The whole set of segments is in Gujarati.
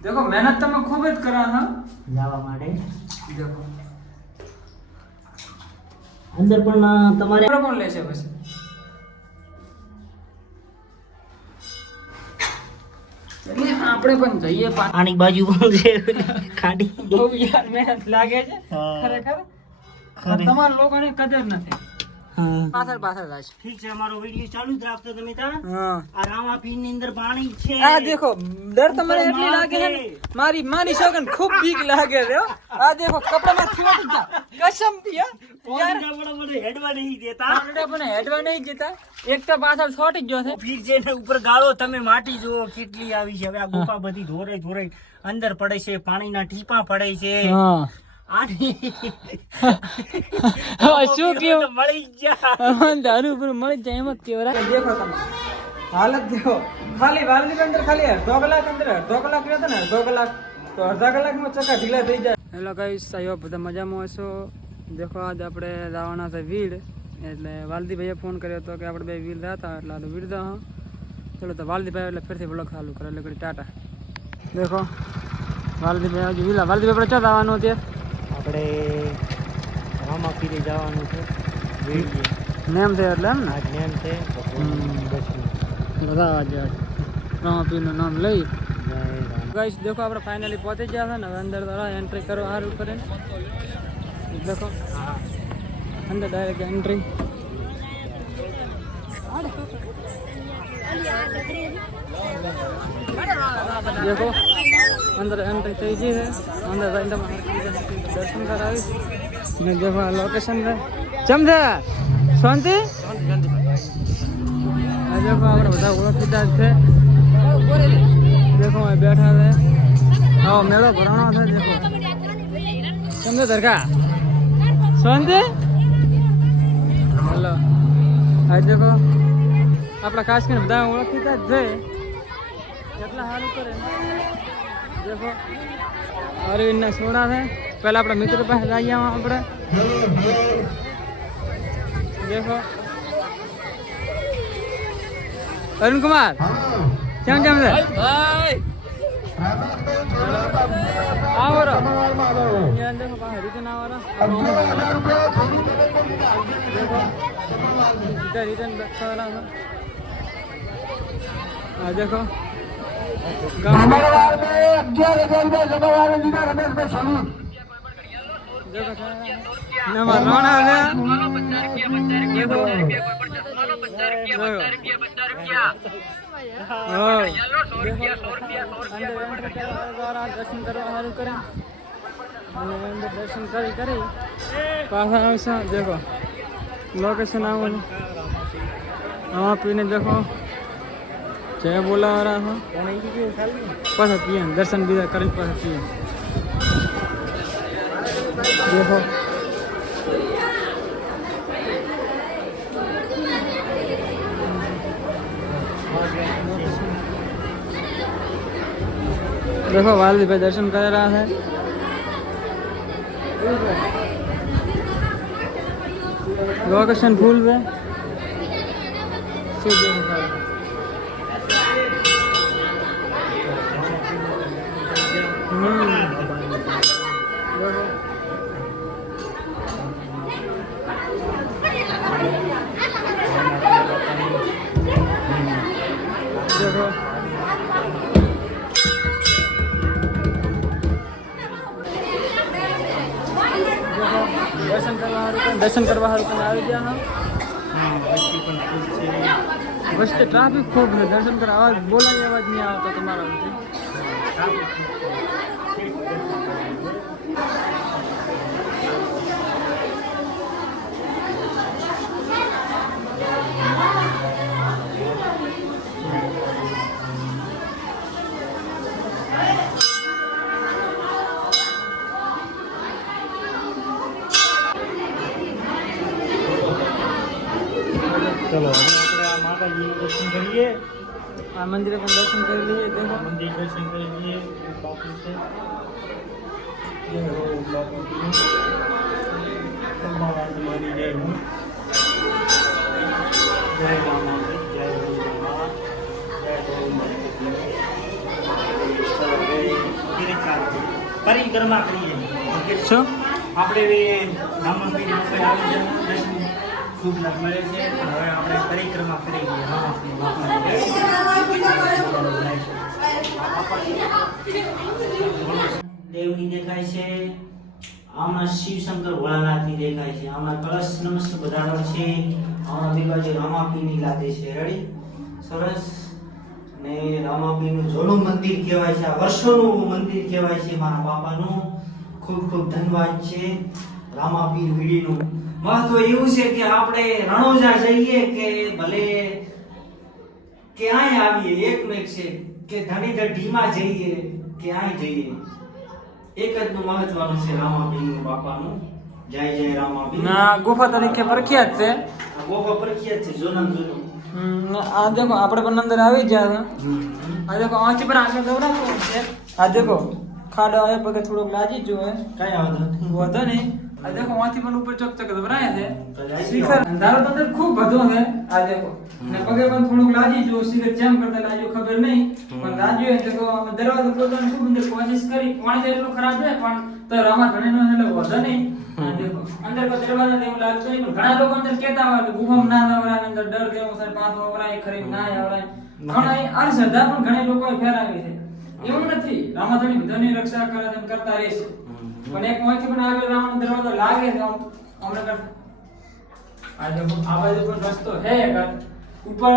देखो मेहनत तो मैं खूब જ કરા હા જવા માટે देखो અંદર પણ તમારે કોણ લેશે પછી એટલે આપણે પણ જઈએ આની બાજુ પણ છે ખાડી બહુ યાર મહેનત લાગે છે હા. ખરેખર ખરે. તમારા લોકોને કદર નથી હા પાછળ પાછળ જાય છે ઠીક છે અમારો વિડિયો ચાલુ જ રાખતો તમે તા હા આ રામાપીર ની અંદર પાણી છે આ દેખો ડર તો મને એટલી લાગે છે ને મારી સોગન ખૂબ બીક લાગે છે હો. આ દેખો કપડામાં છોટી જા કસમ થી યાર ઓરડા બડા હેડવા નહીં દેતા આપણે પણ હેડવા નહીં જતા એક તો પાછળ છોટી ગયો છે ફીર છે ને ઉપર ગાળો તમે માટી જુઓ કેટલી આવી છે હવે આ ગુફા બધી ધોરે અંદર પડે છે પાણીના ટીપા પડે છે હા આની હવે શું કેવું મળી ગયા દારૂ પર મળી જાય એમ જ કેવરા દેખો તમે હાલત દેખો ખાલી વાલની અંદર ખાલી અડધો કલાક રહેતો ને અડધો કલાક તો અડધા કલાકમાં ચક્કા ઢીલા થઈ જાય હેલો ગાઈસ આયો બધા મજામાં હશો દેખો આજે આપણે જવાના છે વીડ એટલે વાલદીભાઈએ ફોન કર્યો હતો કે આપણે બે વીડ હતા એટલે આ વીડ દા ચલો તો વાલદીભાઈ એટલે ફરીથી બ્લોગ ચાલુ કરે એટલે ટાટા દેખો વાલદીભાઈ હજુ વિલા વાલદીભાઈ આપણે ક્યાં જવાનું અત્યારે આપણે રામાપીરે જવાનું છે વીડિયો નેમ છે એટલે એમ ને આજ નેમ છે બધા આજે રામાપીરનું નામ લઈ ગાઈસ દેખો આપણે ફાઇનલી પહોંચી ગયા છે ને હવે અંદર તો એન્ટ્રી કરો સારું કરીને દેખો અંદર ડાયરેક્ટ એન્ટ્રી દેખો અંદર એન્ટ્રી થઈ ગઈ છે અંદર જઈને દર્શન કરાવીશ ને દેખો આ લોકેશન છે ચમ છે શાંતિ આ દેખો આપણે બધા ઓળખીતા જ છે દેખો અહીં બેઠા છે આવો મેળો ભરાણો છે દેખો સમજો દરકા શાંતિ હલો આ દેખો આપણા ખાસ કરીને બધા ઓળખીતા જ છે કેટલા સારું કરે દેખો અરવિંદના સોડા છે પહેલા આપણા મિત્ર પાસે જઈએ આપણે દેખો અરુણ કુમાર કેમ છે આવો દેખો પાસે રિટર્ન આવવાના રિટર્ન હા દેખો દર્શન કરવા સારું કરે દર્શન કરી પાછા આવશે દેખો લોકેશન આવવાનું હા પીને દેખો જય બોલાવા છો પાછા પીએ દર્શન બીજા કરી પાછા પીએ દેખો देखो वालदीभाई दर्शन कर रहा है लोकेशन फूल पे देखो दर्शन करवा આવી ગયા વચ્ચે ટ્રાફિક ખૂબ છે દર્શન કરવા અવાજ બોલાય અવાજ નહીં આવતો તમારા चलो આપણે આ માતાજી દર્શન કરીએ આ મંદિરે પણ દર્શન કરી લઈએ દેખો મંદિર દર્શન કરી લઈએ બાપુ છે જય હો બાપુ તમારા તમારી જય હો જય રામાપીર જય હો રામા જય હો પરિક્રમા કરીએ. શું આપણે રામાપીર આપણે આવી ગયા, દર્શન ખૂબ લાભ મળે છે. હવે આપણે પરિક્રમા કરી લઈએ રામાપીર બાપાની. દેવની દેખાય છે, આમાં શિવશંકર ભોળાનાથની દેખાય છે, આમાં કળશ નમસ્ત બધાનો છે, આમાં બે બાજુ રામાપીરની લાદે છે. રેડી? સરસ. ને રામાપીરનું જૂનું મંદિર કહેવાય છે, આ વર્ષોનું મંદિર કહેવાય છે મારા બાપાનું. ખૂબ ખૂબ ધન્યવાદ છે રામાપીર વીડીનું. મહત્વ એવું છે કે આપણે રણોજા જઈએ કે ભલે ક્યાંય આવીએ, એકમેક છે કે ધણીધર ઢીમા જઈએ, ક્યાંય જઈએ, એક જ નું મહત્વનું છે રામાપીરનું બાપાનું. જય જય રામાપીર. ના ગુફા તરીકે પ્રખ્યાત છે. આ ગોપા પ્રખ્યાત છે જૂનું જૂનું. આ દેખો આપણે પણ અંદર આવી ગયા આ દેખો આંચી પર આગળ દોરાતો છે. આ દેખો ખાડો આવે પગે થોડોક લાજી જોવે કઈ આવતો વધો નહીં. આ દેખો આંચી પણ ઉપર ચોક ચોક દોરાય છે. શિખર અંધારો તો અંદર ખૂબ બધો છે. આ દેખો ને પગે પણ થોડુંક લાજી જો શિખર જેમ કરતા લાજ્યું ખબર નહીં પણ લાજ્યું એ દેખો અમે દરવાજો ખોલવાનો ખૂબ અંદર કોશિશ કરી. પાણી તો એટલું ખરાબ છે પણ તો રામા ધણીનો એટલે વધો નહીં. આ દેખો અંદર કોઈ દરવાજો એવું લાગતું નહીં પણ ઘણા લોકો અંદર કહેતા હોય કે ગુફામાં ના આવરાય, અંદર ડર કેવો સર પાછો આવરાય, ખરી ના આવરાય. ઘણા અંધશ્રદ્ધા પણ ઘણા લોકો ફેરાવી છે. એવું નથી, રામાધણી બધાની રક્ષા કરે છે કરતા રહેશે. પણ એક મોંથી પણ આગળ રાવણ દરવાજો લાગે છે હમણાં કરતા. આ દેખો આ બાજુ પણ રસ્તો છે એક ઉપર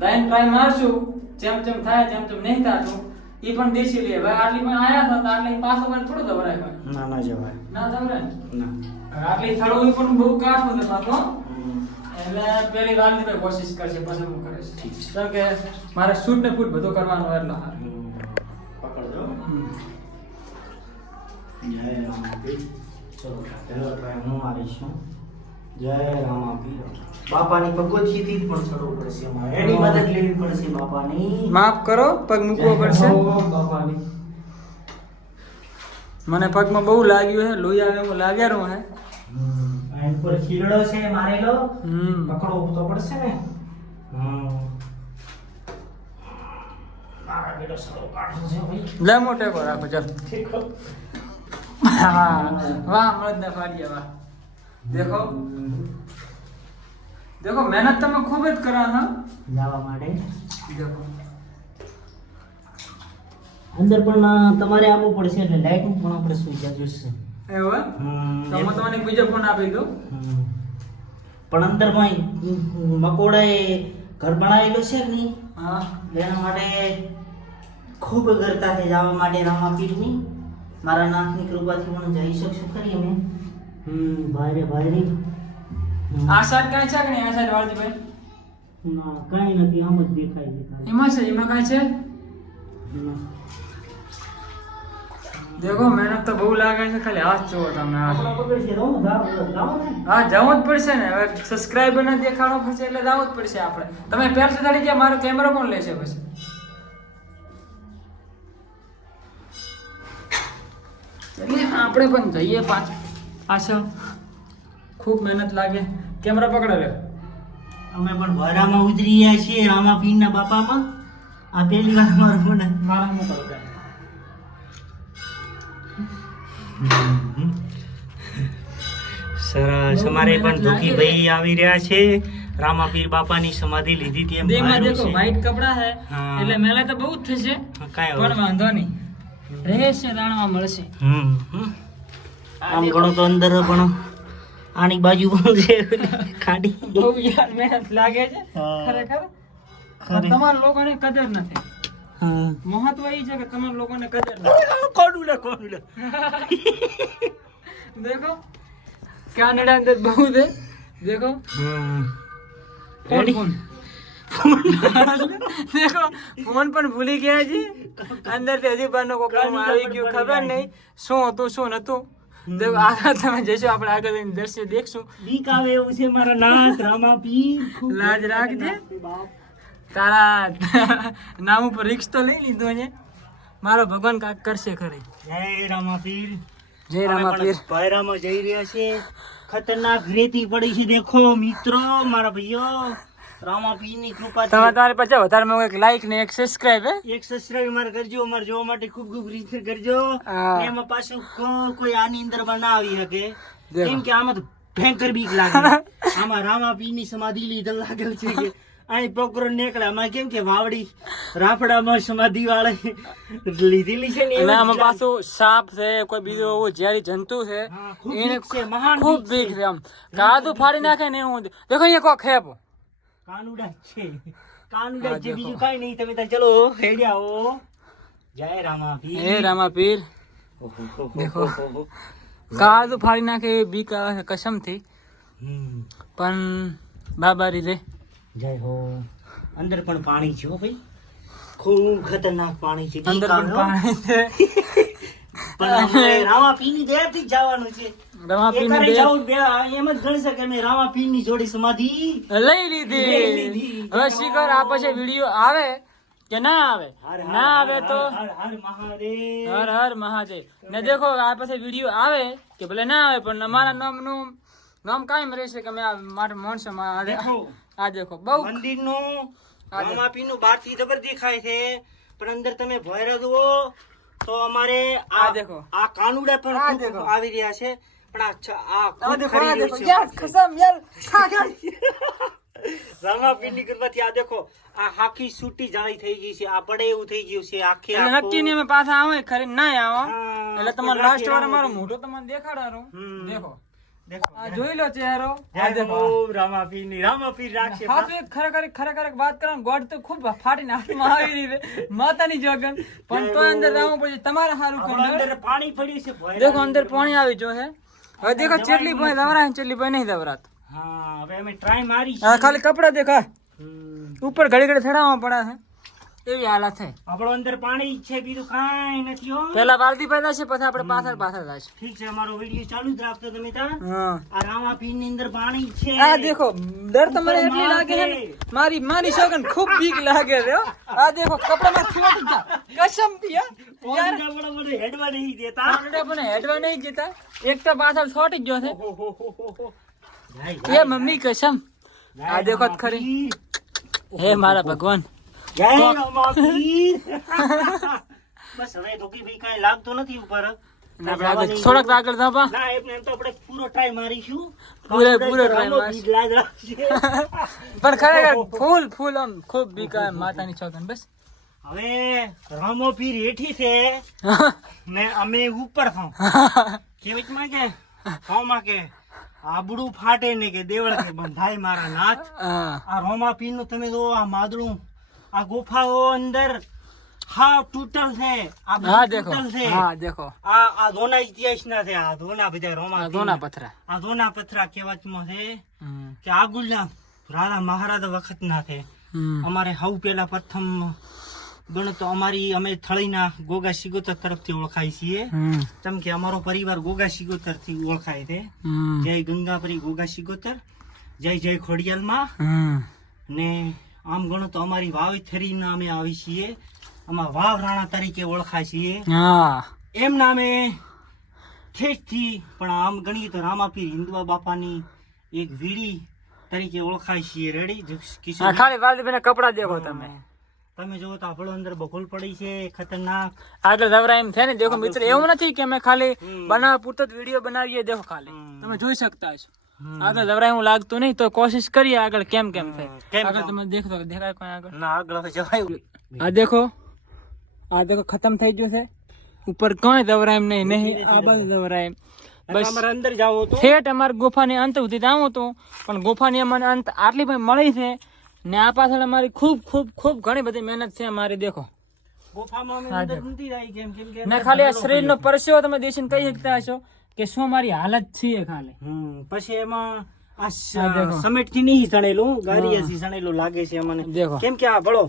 લાઈન ટ્રાય મારશું, જેમ જેમ થાય જેમ જેમ નહીં થાતું એ પણ દેશી લે. ભાઈ આટલી પણ આયા હતા આટલી પાછો પણ થોડું દવરાય ભાઈ. ના ના જવાય. ના દવરાય ના. આટલી થડું પણ બહુ કાઠું છે પાછો. એટલે પેલી વાર ની કોશિશ કરશે પછી હું કરીશ. કેમ કે મારે શૂટ ને ફૂટ બધું કરવાનું એટલે પકડજો. જય રામાપીર. ચલો પહેલો ટ્રાય હું મારીશું. જય રામાપીર. બાપાની પગોથીથી પણ ચડવું પડશે અમારે. એની મદદ લેવી પડશે બાપાની. માફ કરો પગ મૂકવો પડશે. બાપાની. મને પગમાં બહુ લાગ્યું છે, લોહી આવે એવું લાગ્યારું છે. આ ઉપર ખીલડો છે મારેલો. પકડવો તો પડશે ને. મારા બેટો સડો કાઢો છે ભાઈ. લે મોટે કો રાખો ચાલ. વાહ મરદના ફાડ્યા વાહ. દેખો દેખો મહેનત તમે ખૂબ જ કરો છો જવા માટે. દેખો અંદર પણ તમારે આવવું પડશે એટલે લાઈટ પણ આપણે સુવિધા જોઈશે. એવું તો હું તમને બીજો ફોન આપી દઉં. પણ અંદરમાં મકોડાએ ઘર બનાવેલું છે ને હા એના માટે ખૂબ અગરતા છે જવા માટે રામાપીરની. મારા નાથની કૃપાથી પણ જઈ શકશું ખરી અમે. ભાઈ રે ભાઈ રે. આ સાઈડ કાંઈ છે કે નહીં? આ સાઈડ વાળજીભાઈ ના કાંઈ નથી, આમ જ દેખાય છે. એમાં છે એમાં કાંઈ છે? દેખો મહેનત તો બહુ લાગે છે, ખાલી હાથ જોવો તમે. હા જવું જ પડશે ને. હવે સબસ્ક્રાઇબર ને દેખાડો પછી એટલે જવું જ પડશે આપણે. તમે પહેલા દાડી ગયા મારો કેમેરો કોણ લેશે પછી? એટલે આપણે પણ જઈએ પાછળ. ખૂબ મહેનત લાગે. કેમેરા પકડો લે. અમે પણ ભરામાં ઉતરી ગયા છીએ રામાપીરના બાપામાં. આ પહેલી વાર મારું મને મારા હું કરો કે સરસ. અમારે પણ ધોકીભાઈ આવી રહ્યા છે. રામાપીર બાપાની સમાધિ લીધી હતી એમ દેમાં ભાર્યું દેખો છે. વ્હાઈટ કપડા છે હા. એટલે મેલા તો બહુ જ થશે કાંઈ પણ વાંધો નહીં, રહેશે જાણવા મળશે. આમ ગણો તો અંદર પણ આની બાજુ પણ છે ખાડી. બહુ યાર મહેનત લાગે છે હા. ખરેખર. ખરે. પણ તમારા લોકોને કદર નથી. મહત્વ એ છે કે તમારા લોકોને કદર નથી. કોડું લે. દેખો કાનડા અંદર બહુ છે. દેખો ફોન દેખો ફોન પણ ભૂલી ગયા છે અંદર થી. હજી બારનો કોઈ કામ આવી ગયું ખબર નહીં શું હતું શું નતું. દેખો આગળ તમે જઈશું આપણે આગળ જઈને દ્રશ્ય દેખશું. બીક આવે એવું છે મારા નાથ રામાપીર. લાજ રાખજે. તારા નામ ઉપર રિક્સ તો લઈ લીધો છે. મારો ભગવાન કાક કરશે ખરી. જય રામાપીર. જય રામાપીર. ભાયરામાં જઈ રહ્યા છે. ખતરનાક રેતી પડી છે દેખો મિત્રો મારા ભાઈઓ. રામાપીરની કૃપાથી તમારે પછી વધારે માં એક લાઈક ને એક સબસ્ક્રાઇબ હે એક સબસ્ક્રાઇબ મારે કરજો, અમારે જોવા માટે ખૂબ ખૂબ રીત કરજો. હા. ને એમાં પાછું કોઈ આની અંદર માં ના આવી શકે, દેખો. કેમ કે આમાં તો ભયંકર બીક લાગે. આમાં રામાપીરની સમાધિ લીધેલ લાગેલ છે કે અહીં પોકરો નીકળે. આમાં કેમ કે વાવડી રાફડામાં સમાધિ વાળે લીધેલી છે ને અને એવું આમાં જ લાગે. પાછું સાપ છે, કોઈ બીજો એવો ઝેરી જંતુ છે, હા, ખૂબ એને બીક છે, મહાન ખૂબ બીક બીક છે. આમ કાદુ ફાડી નાખે ને એવું. દેખો અહીંયા કોક હે પો. કાનુડા છે, કાનુડા હા, છે, દેખો. બીજું કઈ નહીં. તમે ત્યાં ચલો હેડી આવો. જય રામાપીર. હે રામાપીર, ઓહો. દેખો. કાદુ ફાડી નાખે એવી બીક આવે છે કસમથી, હમ. પણ બાબા રીધે. જય હો. અંદર પણ પાણી છે હો ભાઈ, ખૂબ ખતરનાક પાણી છે. અંદર બીક પણ આવે હો. પાણી છે. પણ અમે રામાપીરની દયાથી જ જવાનું છે. રામાપીરની એકારે દયા- જાવું બે એમ જ ગણી શકે અમે રામાપીરની જોડી સમાધિ લઈ લીધી. હવે શીખર આ પછી વિડીયો આવે કે ના આવે, ના આવે તો હર હર મહાદેવ. હર હર મહાદેવ. ને દેખો આ પછી વિડીયો આવે કે ભલે ના આવે પણ અમારા નામ કાયમ રહેશે કે અમે આ મારા માણસોમાં આ દેખો આ દેખો બહુ મંદિરનું રામાપીરનું બહારથી જબર દેખાય છે, પણ અંદર તમે ભોયરા જુઓ તો અમારે આ દેખો. આ કાનુડા પણ આ ખૂબ દેખો. આવી રહ્યા છે, પણ આ આ ખૂબ દેખો, ખરી આ રહ્યું દેખો. છે. યાર કસમ યાર ખા ખા. રામાપીરની કૃપાથી આ દેખો, આ આખી સૂટી જાળી થઈ ગઈ છે, આ પડે એવું થઈ ગયું છે આખે એટલે આખું. નક્કી નહીં અમે પાછા આવે ખરી ના આવો. હા, એટલે તમારે રાખી લાસ્ટ વાર રામાપીર. અમારો મોઢો તમને દેખાડવાનું. હમ. દેખો દેખો. આ જોઈ લો ચહેરો. જય આ દેખો હો રામાપીરની. રામાપીર રાખશે. સાચું એક ખરેખર એક વાત કરો ને, ગોડ તો ખૂબ ફાટીને હાથમાં આવી રહી છે માતાની જોગન, પણ તો અંદર જવું પડશે તમારે સારું આપણા કરી. અંદર પાણી પડ્યું છે ભોયરા. દેખો અંદર પાણી આવી જો હે. હવે દેખો ચેટલી ભાઈ દવરાય ને ચેટલી ભાઈ નહીં દવરાત. હા, હવે અમે ટ્રાય મારી છે. હા ખાલી કપડા દેખા હમ. ઉપર ઘડી ઘડી ચડાવવા પડે છે એવી હાલત છે. આપણો અંદર પાણી જ છે, બીજું કાંઈ નથી હો. પેલા વાલદી પેદા છે પછી આપણે પાછળ થશે. ઠીક છે, અમારો વિડીયો ચાલુ જ રાખતો તમે ત્યાં. હા આ રામાપીર ની અંદર પાણી જ છે. આ દેખો ડર તો મને એટલી લાગે છે ને, મારી સોગન ખૂબ બીક લાગે છે હો. આ દેખો કપડામાં છોટી જા કસમ થી યાર. પાણીના પણ મને હેડવા નહીં દેતા. આપણે પણ હેડવા નહીં જતા, એક તો પાછળ છોટી જ ગયો છે. ઓહોહોહો. જય એ મમ્મી કસમ. આ દેખો તો ખરી. રામાપીર. હે મારા ભગવાન. જય રામાપીર. બસ હવે તો ભાઈ કાંઈ લાગતું નથી ઉપર. આપણે આગળ થોડાક આગળ ધાબા. ના એમ તો આપણે પૂરો ટ્રાય મારીશું. પૂરો try રામાપીર લાજ રાખશે. પણ ખરેખર ફૂલ આમ ખૂબ બીક આવે માતાની છોકન બસ. હવે રામાપીર હેઠી છે ને અમે ઉપર થાવ. કેવચમાં કે ખાવમાં કે આબડું ફાટે ને કે દેવળ કે બંધાય મારા નાથ. હા આ રામાપીર નું તમે જો આ માદળું, આ ગુફાઓ અંદર હાવ તૂટલ છે. આ બધું હા દેખો. તૂટલ છે. હા દેખો આ ધોના ઇતિહાસ ના છે. આ ધોના બધા આ રામાપીર દોના પથરા. આ ધોના પથરા કહેવતમાં છે હમ. કે આગુલના રાણા મહારાજા વખત ના છે. હમ. અમારે હવ પેલા પ્રથમ ગણો તો અમે થળીના ગોગા સિગોતર તરફથી ઓળખાય છીએ. હમ. જેમ કે અમારો પરિવાર ગોગા સિગોતર થી ઓળખાય છે. હમ. જય ગંગાપરી ગોગા સિગોતર, જય ખોડિયાલમાં. હમ. ને આમ ગણો તો અમારી વાવેથરી ના અમે આવી છીએ. આમાં વાવ રાણા તરીકે ઓળખાય છીએ. હા એમ નામે ઠેઠથી પણ આમ ગણીએ તો રામાપીર હિન્દુઆ બાપાની એક વીડી તરીકે ઓળખાય છીએ. રેડી આ ખાલી વાલદીભાઈ કપડા દેખો તમે. તમે જોવો તો આપણો અંદર બખોલ પડી છે ખતરનાક. આગળ દવરા એમ છે ને દેખો મિત્ર, એવું નથી કે અમે ખાલી બનાવવા પૂરતો જ વિડીયો બનાવીએ. દેખો ખાલી હમ. તમે જોઈ શકતા છો. આગળ દવરા એવું લાગતું નહીં તો કોશિશ કરીએ આગળ કેમ થાય. કેમ આગળ જાવ? તમે દેખો દેખાય કોઈ આગળ. ના આગળ હવે જવાય. આ દેખો ખતમ થઈ ગયું છે. ઉપર કોઈ દવરા એમ નહીં આ બધું દવરા એમ. બસ અમારે અંદર જાવો તો ઠેઠ અમારે ગુફાની અંત સુધી આવું હતું, પણ ગુફાની અમને અંત આટલી પણ મળી છે ને આ પાછળ અમારી ખૂબ ઘણી બધી મહેનત છે અમારી. દેખો ગુફામાં અમે હા, અંદર દેખો. નથી રહી કેમ કે ને ખાલી આ શરીરનો પરસેવો તમે દેશીને કહી શકતા હશો કે શું મારી હાલત છે ખાલી. પછી એમાં આ હા, દેખો. સમેટ થી નહીં સણેલું, ગારિયાથી સણેલું લાગે છે મને. દેખો કેમ કે આ ભળો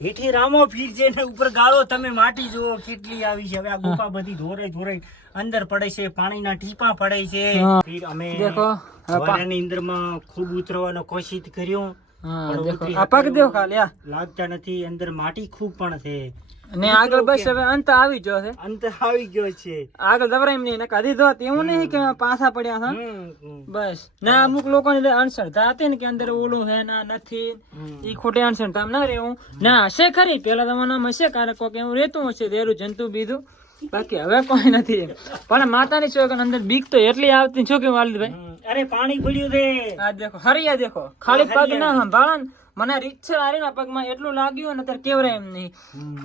હેઠી રામાપીર છે ને ઉપર ગાળો તમે માટી જુઓ કેટલી આવી છે. હવે આ ગુફા બધી ધોરે અંદર પડે છે, પાણીના ટીપા પડે છે. હા. ફીર અમે દેખો વારાની અંદરમાં ખૂબ ઉતરવાનો કોશિશ કર્યો હા પણ દેખો ઉતરી આ પગ દેખો ખાલી આ. લાગતા નથી. અંદર માટી ખૂબ પણ છે. ને આગળ બસ હવે અંત આવી ગયો છે. અંત આવી ગયો છે. આગળ દવરાય નહીં, કદી તો એવું નહીં કે પાછા પડ્યા છે. બસ ના અમુક લોકોની અણસરતા હતી ને કે અંદર ઓલું હે ના નથી, ઈ ખોટી અણસરતા ના રહેવું. ના હશે ખરી, પેલા જમાનામાં હશે ક્યારેક કોક એવું રહેતું હશે દેરું જંતુ બીજું, બાકી હવે કોઈ નથી. પણ માતાની ચોકન અંદર બીક તો એટલી આવતી. શું કેવું વાલદભાઈ? અરે પાણી પડ્યું છે. આ દેખો હરિયા દેખો, ખાલી પગ ના સંભાળે ને મને રીત હારીના પગમાં એટલું લાગ્યું ને અત્યારે કેવરાય એમ નહીં.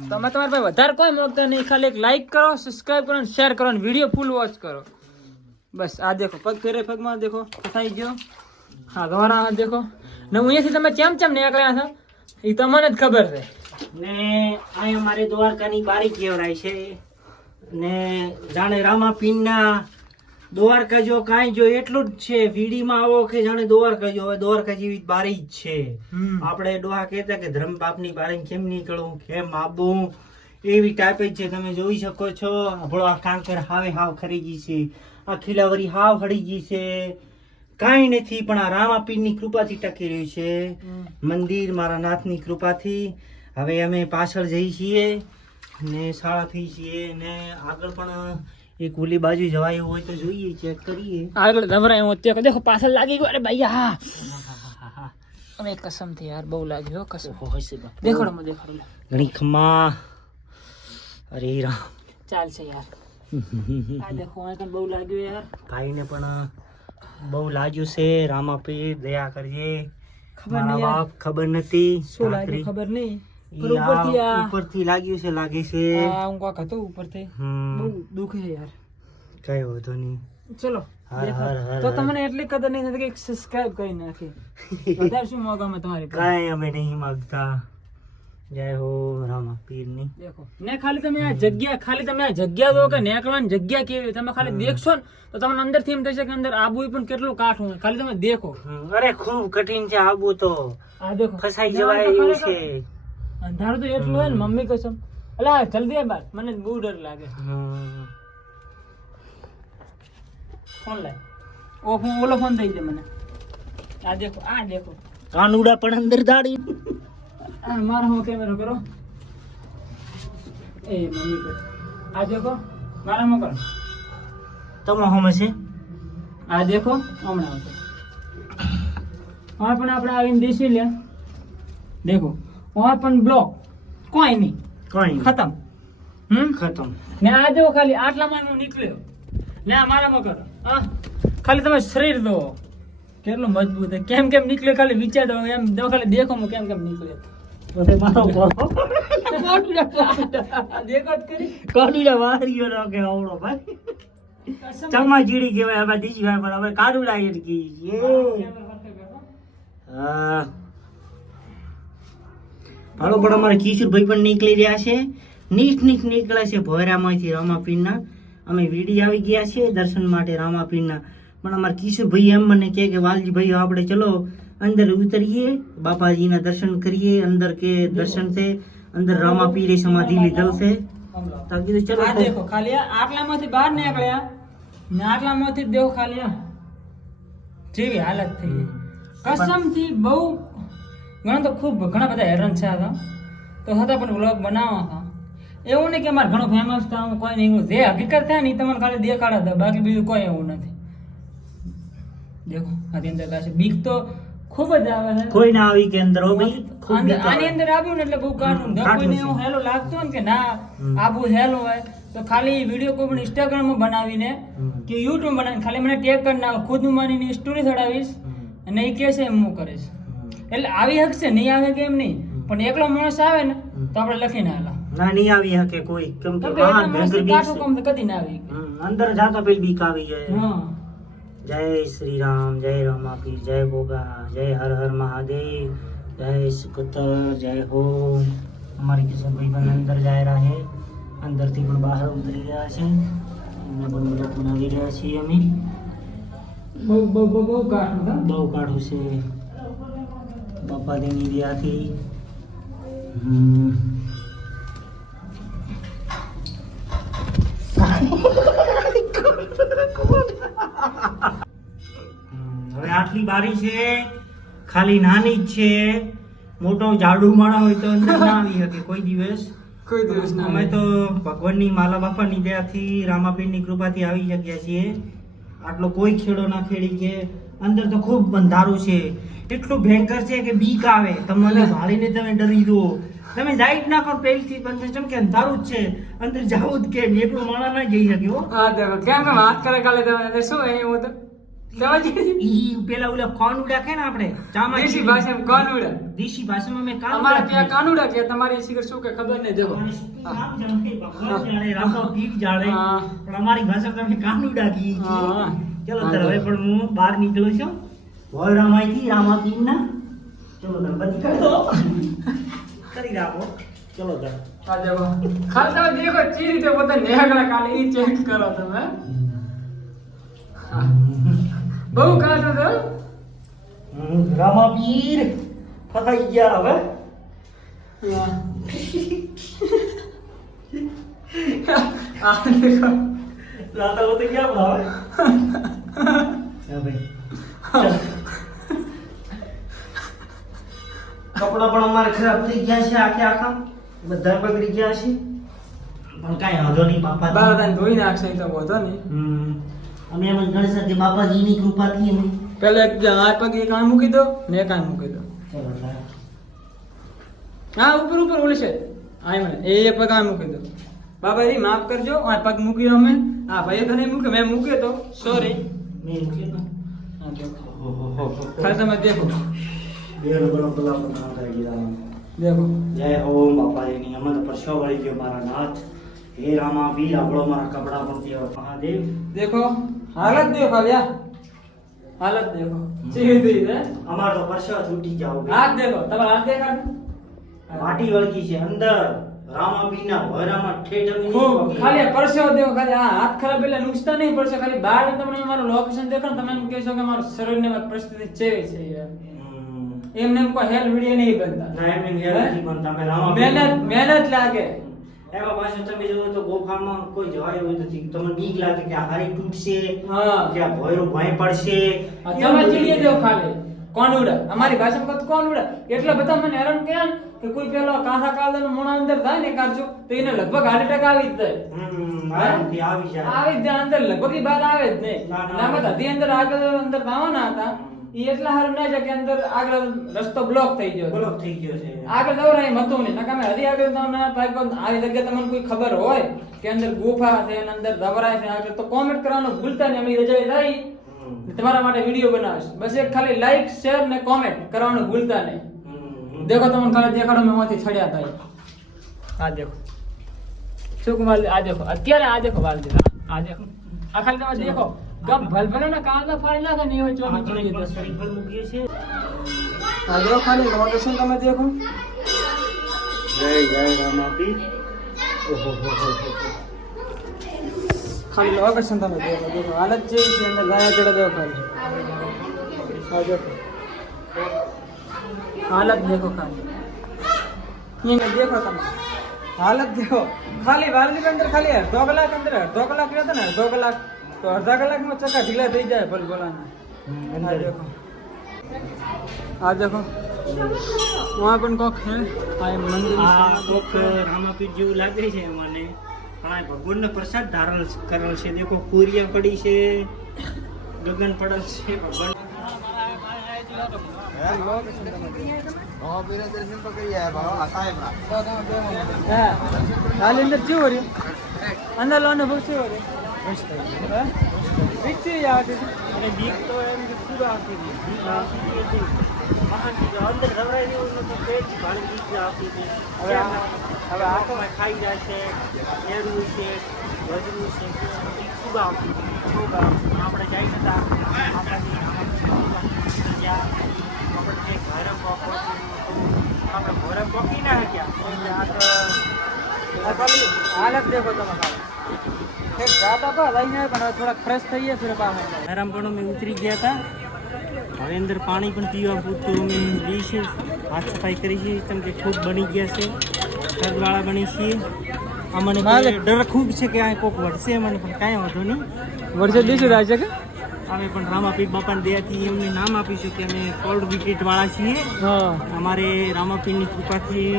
તમે તમારા ભાઈ વધારે કોઈ મોકતા નહીં, ખાલી એક લાઈક કરો, સબસ્ક્રાઇબ કરો, શેર કરો, વિડીયો ફૂલ વોચ કરો. બસ આ દેખો પગ ફેરે, પગમાં દેખો થઈ ગયો. હા ગવારા દેખો ને અહીંયાથી તમે ચેમ ચેમ નીકળ્યા છો એ તમને જ ખબર છે. ને આ અમારે દ્વારકાની બારી કહેવાય છે. ને જાણે રામાપીરના દ્વારકા જો કાંઈ જો એટલું જ છે. વીડીમાં આવો કે જાણે દ્વારકા જો, હવે દ્વારકા જેવી બારી જ છે. આપણે ડોહા કહેતા કે ધર્મ પાપની બારી કેમ નીકળવું, કેમ આવવું, એવી ટાઈપ જ છે. તમે જોઈ શકો છો આપણો આ કાંકર હાવે હાવ ખરી ગઈ છે, આ ખીલાવરી હાવ હળી ગઈ છે. કાંઈ નથી પણ આ રામાપીરની કૃપાથી ટકી રહ્યું છે મંદિર, મારા નાથની કૃપાથી. હવે અમે પાછળ જઈએ છીએ ને શાળા થઈ છીએ ને આગળ પણ એક ઓલી બાજુ જવાય એવું હોય તો જોઈએ, ચેક કરીએ. આગળ ધમરાય હું અત્યારે દેખો પાછળ લાગી ગયો. અરે ભાઈ હા અમે કસમ થી યાર બહુ લાગ્યો કસમ. દેખાડો મને દેખાડો ઘણી ખમ્મા. અરે રામ ચાલશે યાર. આ દેખો આ કન બહુ લાગ્યું યાર. ભાઈને પણ બહુ લાગ્યું છે. રામાપીર દયા કરજે. ખબર નહીં યાર, ખબર નથી શું લાગ્યું ખબર નહીં. ઉપરથી લાગ્યું છે, લાગે છે હું કોક હતો ઉપરથી. બહુ દુખ છે યાર. કઈ વાંધો નહીં, ચલો તો તમને એટલી કદર નહીં થતી કે સબસ્ક્રાઇબ કરી નાખી. વધારે શું માંગો અમે તમારી પાસે? કાંઈ અમે નહીં માંગતા. જય હો રામાપીરની. દેખો ને ખાલી તમે આ જગ્યા, ખાલી તમે આ જગ્યા દો કે નીકળવાની જગ્યા કેવી, તમે ખાલી દેખશો ને તો તમને અંદર થી એમ થશે કે અંદર આબુ પણ કેટલું કાઠું હોય. ખાલી તમે દેખો. અરે ખૂબ કઠિન છે આબુ તો. આ દેખો ફસાઈ જવાય એવું છે. અંધારું તો એટલું હોય ને મમ્મી કસમ. અલા જલ્દી આ બાર, મને બહુ ડર લાગે. ફોન લાય. ઓલો ફોન દઈ દે મને. આ દેખો, આ દેખો કાનુડા પણ અંદર દાડી. આ મારો હું કેમેરો કરો. એ મમ્મી કો આ દેખો મારા માં કરો. તમે હમે છે આ દેખો હમણાં આવશે. હા પણ આપણે આવીને દેશી લે. દેખો और पण ब्लॉक कोई नहीं, કોઈ खत्म. ખતમ. ને આ જો ખાલી આટલામાં નું નીકળ્યો. ને આ મારામાં કરો. હા ખાલી તમે શરીર દો કેટલું મજબૂત છે, કેમ કેમ નીકળ્યો ખાલી વિચાર દો. એમ દો ખાલી દેખો હું કેમ કેમ નીકળ્યો. બધે મારો દેખો જ કરી. કાનુડા વારીઓ નો કે આવડો ભાઈ. ચમાજીડી કહેવાય હવે દીજી ભાઈ, પણ હવે કાનુડા એ કી છે. હા હાલો પણ અમારે કિશોરભાઈ પણ નીકળી રહ્યા છે. નીક નીકળે છે ભોયરામાંથી રામાપીરના. અમે વીડી આવી ગયા છીએ દર્શન માટે રામાપીરના. પણ અમારા કિશોરભાઈ એમ મને કહે કે વાલજીભાઈ આપણે ચલો અંદર ઉતરીએ, બાપાજીના દર્શન કરીએ. અંદર કે દર્શન છે અંદર રામાપીરે સમાધિ લીધેલ છે. તો કીધું ચલો. આ દેખો ખાલી આટલામાંથી બહાર નીકળ્યા ને આટલામાંથી દેખો ખાલી જેવી હાલત થઈ. કસમથી બહુ ઘણા તો ખૂબ ઘણા બધા હેરાન છે હતા તો હતા પણ વ્લોગ બનાવવા હતા. એવું નહીં કે મારે ઘણો ફેમસ થવાનું કોઈ નહીં. હું જે હકીકત થાય ને તમને ખાલી દેખાડા હતા, બાકી બીજું કોઈ એવું નથી. દેખો આની અંદર કાશે બીક તો ખૂબ જ આવે છે. કોઈ ના આવી કે અંદર હો ભાઈ. આની અંદર આવ્યું ને એટલે બહુ કાઢું. કોઈને એવું હેલો લાગતો ને કે ના આબુ હેલો હોય તો ખાલી વિડીયો કોઈ પણ ઇન્સ્ટાગ્રામ માં બનાવીને કે યુટ્યુબ બનાવીને ખાલી મને ટેગ કરી નાખો, ખુદ હું માની સ્ટોરી ચડાવીશ અને એ કે છે એમ હું કરીશ. એટલે આવી હકશે નહીં આવે કે એમ નહીં, પણ એકલો માણસ આવે ને તો આપણે લખીને હાલા. ના નહીં આવી શકે કોઈ, કેમ કે કાઠું કામ તો કદી ના આવી. અંદર જાતા પેલી બીક આવી જાય. હા જય શ્રી રામ, જય રામાપીર, જય ગોગા, જય હર હર મહાદેવ, જય સુકતર, જય હો. અમારી કિશોરભાઈ પણ અંદર જાય રહ્યા છે. અંદરથી પણ બહાર ઉતરી રહ્યા છે. એમને પણ બધા બનાવી રહ્યા છીએ અમે. બહુ બહુ બહુ બહુ કાઠું બહુ કાઢું છે બાપા દેની દયાથી. હવે આટલી બારી છે, ખાલી નાની જ છે. મોટો જાડુ માણા હોય તો અંદર ના આવી શકે કોઈ દિવસ. કોઈ દિવસ ના અમે તો ભગવાનની માલા બાપાની દયાથી રામાપીરની કૃપાથી આવી શક્યા છીએ. આટલો કોઈ ખેડો ના ખેડી કે અંદર તો ખૂબ બંધારું છે, એટલું ભયંકર છે કે બીક આવે તમને ભાળીને તમે ડરી દો. તમે જાય જ ના કરો પહેલથી બંધ જેમ કે અંધારું જ છે, અંદર જાવું જ કે એકલો માણા ના જઈ શક્યો. હા દેખો કેમ કે વાત કરે કાલે તમે શું અહીં હું તો ઈ પેલા ઓલા કાનુડા કે ને આપણે ચામાચી દેશી ભાષામાં કાનુડા, દેશી ભાષામાં મેં અમારે ત્યાં કાનુડા કે તમારી શિખર શું કે ખબર નહીં. દેખો નામ જાણે, ભગવાન જાણે, રામા પીર જાણે, હા. પણ અમારી ભાષામાં તમે કાનુડા કહીએ છીએ. હા. ચલો તાર હવે પણ હું બહાર નીકળું છું. બોલ રામાઈથી રામા પીરના. ચલો તાર બંધ કરી દો. કરી રાખો. ચલો તાર. આ દેખો ખાલી તમે દેખો ચી રીતે બધા નેહગડા કાલે ઈ ચેક કરો તમે. હા. બહુ ખાતો તો રામા પીર ફસાઈ ગયા હવે. આ દેખો લાતા હોતે ગયા ભાવ. હા ભાઈ. કપડા પણ અમારે ખરાબ થઈ ગયા છે, આખે આખા બધા બગડી ગયા છે, પણ કાંઈ વાંધો નહીં બાપા. બારાદાન ધોઈ નાખશે તો વાંધો નહીં. અમે એમ જ ગણી શકીએ બાપાજીની કૃપાથી અમે. પેલા એક આ પગ એક આમ મૂકી દો ને એક આમ મૂકી દો. ચલો તાર. હા ઉપર ઉપર ઓલી છે આ મને એ પગ આમ મૂકી દો. બાબાજી માફ કરજો આ પગ મૂક્યો અમે. હા ભાઈ તો નહીં મૂકે મેં મૂક્યો તો સોરી. મેં મૂક્યો ને. હા દેખો ઓહો ખાલી તમે દેખો બેર બરો બલા બના કરી ગયા. દેખો જય ઓમ બાપાજીની અમદ પરસો વળી ગયો મારા નાથ. હે રામા પીર આપણો મારા કપડા પણ દેવ મહાદેવ. देखो हालत देखो खाली हालत देखो चीदी है અમાર તો પરસો છૂટી જાવ. हाथ देखो तब हाथ देखा માટી વળગી છે અંદર. રામા પીરના ભરામાં ઠેઠ અમે खूब નહીં खाली परसेव देखो खाली हाथ खराब એટલે નુકસાન નહીં પડશે ખાલી બહાર તમને મારું લોકેશન દેખો ને તમે એમ કહેશો કે મારું શરીરને પરિસ્થિતિ ચેવી છે યાર. એમને એમ કોઈ હેલ વિડિયો નહીં બનતા. ના એમ નહીં હેરાથી પણ તમે રામા પીર મહેનત લાગે. એમાં પાછું તમે જોવો તો ગોખામાં કોઈ જવાય એવું નથી. તમને બીક લાગે કે આ હારી તૂટશે, હા કે આ ભોયરો ભોંય પડશે. તમે ચીડીએ દેવો ખાલી કોનુડા અમારી ભાષામાં કહો કોનુડા. એટલે બધા મને હેરાન કર્યા ને કે કોઈ પેલો કાંસા કાળદાનો મોણા અંદર થાય ને કાચો તો એને લગભગ હાર્ટ એટેક આવી જ જાય. આરામથી આવી જાય. આવી જ જાય અંદર લગભગ ઈ બહાર આવે જ નહીં. ના, ના. ના બધા અંદર આગળ અંદર આવવાના હતા ઈ એટલા હારું ના છે કે અંદર આગળ રસ્તો બ્લોક થઈ ગયો. બ્લોક થઈ ગયો છે. આગળ દોરાય હતું નહીં નકામે હજી આગળ ના પાકો આવી જગ્યા તમને કોઈ ખબર હોય કે અંદર ગુફા છે અને અંદર દવરાય છે આગળ તો કોમેન્ટ કરવાનું ભૂલતા નહીં. અમે રજાઈ રહી તમારા માટે વિડિયો બનાવીશ. બસ એક ખાલી લાઈક શેર ને કોમેન્ટ કરવાનું ભૂલતા નહીં. देखो तुम खाली देखाड़ो मैं वहां छड़िया था आ देखो શું કુમાર આ દેખો અત્યારે આ દેખો વાલ દે આ દેખો આ ખાલી તમે દેખો ગમ ભલભલે ના કાંદા ફાડી નાખે ને એવો ચોરી ચડી જતો શરીફળ મૂકીએ છે. આ દેખો ખાલી લોકેશન તમે દેખો જય જય રામા પીર. ઓહો ખાલી લોકેશન તમે દેખો દેખો હાલત છે કે અંદર ગાયા ચડા દેખો ખાલી આ દેખો हालत देखो खाली ये देखो तुम हालत देखो खाली वाली के अंदर खाली 2 कलाक अंदर 2 कलाक रहता ना 2 कलाक तो अर्धा कलाक में चक्का ढीला થઈ જાય ભલ બોલાના. આ देखो आ देखो वहां पण कोक है आ मंदिर આ કોક રામા પીર જેવું લાગે છે મને. પણ આ ભગવાનનો પ્રસાદ ધારણ કરેલ છે. દેખો પૂરિયા પડી છે, ગગન પડલ છે. ભગવાન हाल अंदर क्यों हो रही अंदर लाने बहुत से हो रही ठीक है यार અને બીક તો એમ કે પૂરા આપી દી. બીક આપી હતી મહાન અંદર દવરાઈ જેવું નથી. પેટ ભારે બીક આપી હતી. હવે આ તો ખાઈ જાય છે, એરું છે, વજરું છે, બીક ખૂબ આપી હતી. ખૂબ આપણે જઈ નતા આપણે ઘરે આપણે ઘરે પોકી ના શક્યા. આ ખાલી હાલત દેખો તમે ખાલી એક રાત આપા લઈને પણ થોડા ફ્રેશ થઈએ ફિર બહાર આરામ પણ અમે ઉતરી ગયા હતા. હવે અંદર પાણી પણ પીવા પૂરતું અમે લઈએ છીએ. હાથ સફાઈ કરી છે કેમ કે ખૂબ બની ગયા છે, સદવાળા બની છીએ. અમને ડર ખૂબ છે કે આ કોક વળશે મને, પણ કાંઈ વાંધો નહીં. વર્ષે દિવસે થાય છે કે અમે પણ રામાપીર બાપાની દયાથી એમને નામ આપીશું કે અમે કોલ્ડ વિકેટ વાળા છીએ. હા અમારે રામાપીરની કૃપાથી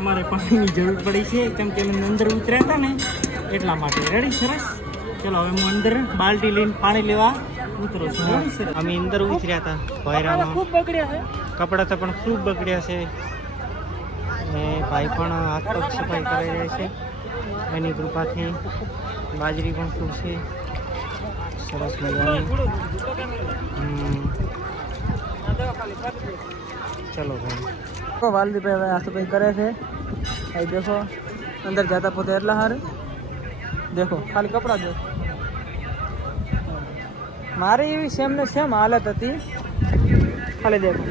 અમારે પાણીની જરૂર પડી છે કેમ કે અમે અંદર ઉતર્યા હતા ને એટલા માટે. રેડી? સરસ. ચલો હવે હું અંદર બાલ્ટી લઈને પાણી લેવા ઉતરો છું. રેડી? સરસ. અમે અંદર ઉતર્યા હતા ભોયરામાં. ખૂબ બગડ્યા છે. કપડાં તો પણ ખૂબ બગડ્યા છે ને ભાઈ પણ હાથ પગ સફાઈ કરી રહ્યા છે એની કૃપાથી. બાજરી પણ ખૂબ છે સરસ મજાની. ચલો ભાઈ વાલદીભાઈ હવે આ સફાઈ કરે છે. ભાઈ દેખો અંદર જાતા પોતે એટલા હારે દેખો ખાલી કપડાં જો. મારી એવી સેમ ને સેમ હાલત હતી. ખાલી દેખો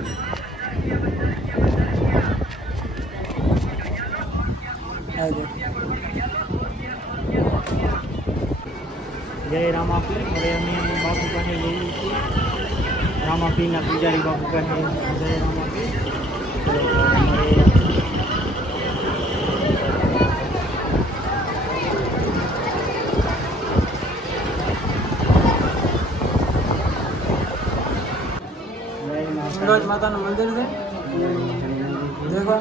જય રામાપીર. હવે અમે બાપુ પાસે જઈએ છીએ. રામાપીરના પૂજારી બાપુ પાસે. જય રામાપીર. ગંગા માતાનું મંદિર છે. દેખો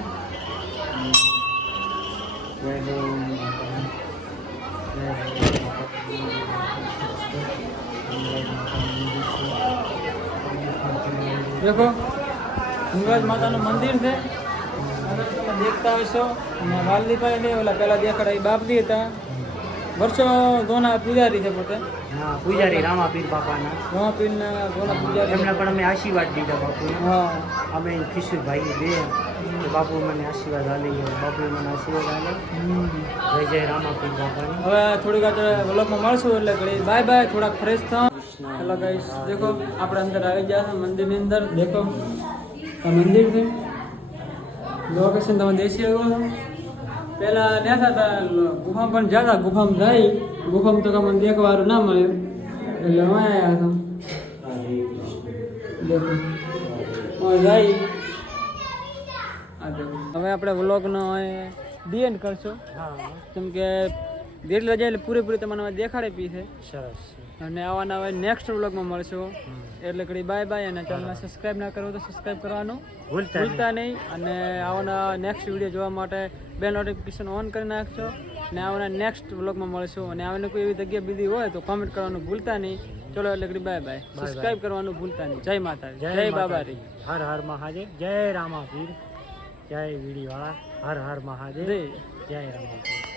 દેખો ગંગા માતાનું મંદિર છે. તમે દેખતા હશો. અને વાલદીભાઈ ને ઓલા પેલા દેખાડા એ બાપજી હતા. વર્ષો ધોના પૂજારી છે પોતે. હા, પૂજારી રામાપીર બાપાના. રામાપીરના ધોના પૂજારી. એમને પણ અમે આશીર્વાદ દીધા બાપુને. હા અમે કિશોરભાઈ બે બાપુ મને આશીર્વાદ આલી ગયા. બાપુએ મને આશીર્વાદ આલે. જય જય રામાપીર બાપાની. હવે થોડીક વાર વ્લોગમાં મળશું એટલે ઘડી બાય બાય. થોડાક ફ્રેશ થાવ. હેલો ગાઈસ, દેખો આપણે અંદર આવી ગયા છે મંદિરની અંદર. દેખો આ મંદિર છે. લોકેશન તમે દેખી શકો છો. પહેલા ત્યાં હતા ગુફામાં પણ જતા. ગુફામાં જાય ગુફામાં તો મને દેખવાનું ના મળે એટલે અમે આવ્યા હતા. દેખો જાય. હવે આપણે વ્લોગનો ડી એન્ડ કરશું. હા કેમ કે જેટલી રજા એટલે પૂરેપૂરી તમને દેખાડે પી છે. સરસ. અને આવાના હવે નેક્સ્ટ વ્લોગમાં મળશું. એટલે કડી બાય બાય. અને ચેનલને સબસ્ક્રાઈબ ના કરો તો સબસ્ક્રાઈબ કરવાનું ભૂલતા નહીં. અને આવાના નેક્સ્ટ વિડીયો જોવા માટે બેલ નોટિફિકેશન ઓન કરી નાખજો. અને આવાના નેક્સ્ટ વ્લોગમાં મળશું. અને આવાને કોઈ એવી જગ્યા બીજી હોય તો કોમેન્ટ કરવાનું ભૂલતા નહીં. ચલો એટલે કડી બાય બાય. સબસ્ક્રાઈબ કરવાનું ભૂલતા નહીં. જય માતા, જય બાબારી. હર હર મહાદેવ. જય રામાપીર. જય વીડીવાળા. હર હર મહાદેવ. જય રામાપીર.